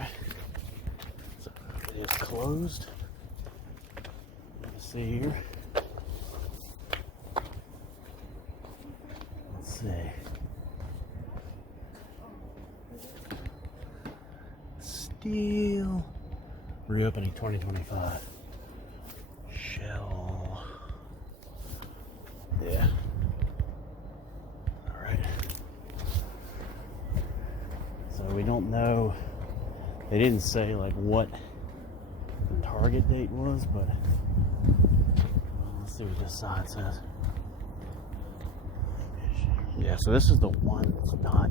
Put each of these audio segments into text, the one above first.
Okay. So it is closed. Let's see here. Let's see. Steel. Reopening 2025. Shell. Yeah. All right. So we don't know. They didn't say like what the target date was, but let's see what this sign says. Yeah, so this is the one that's not,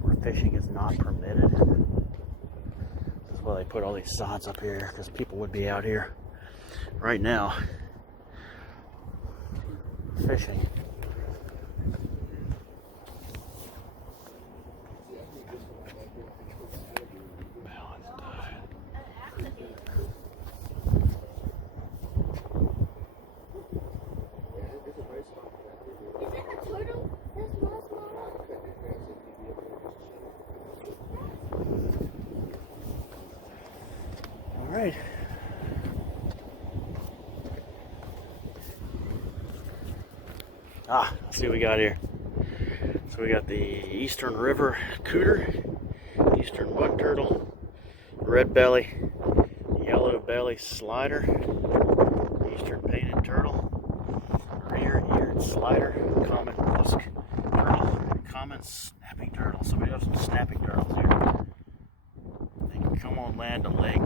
where fishing is not permitted. This is why they put all these signs up here, because people would be out here right now fishing. All right. Let's see what we got here. So we got the Eastern River Cooter, Eastern Mud Turtle, Red Belly, Yellow Belly Slider, Eastern Painted Turtle, Rear-Eared Slider, Common Musk Turtle, Common Snapping Turtle. So we have some snapping turtles here. They can come on land to lake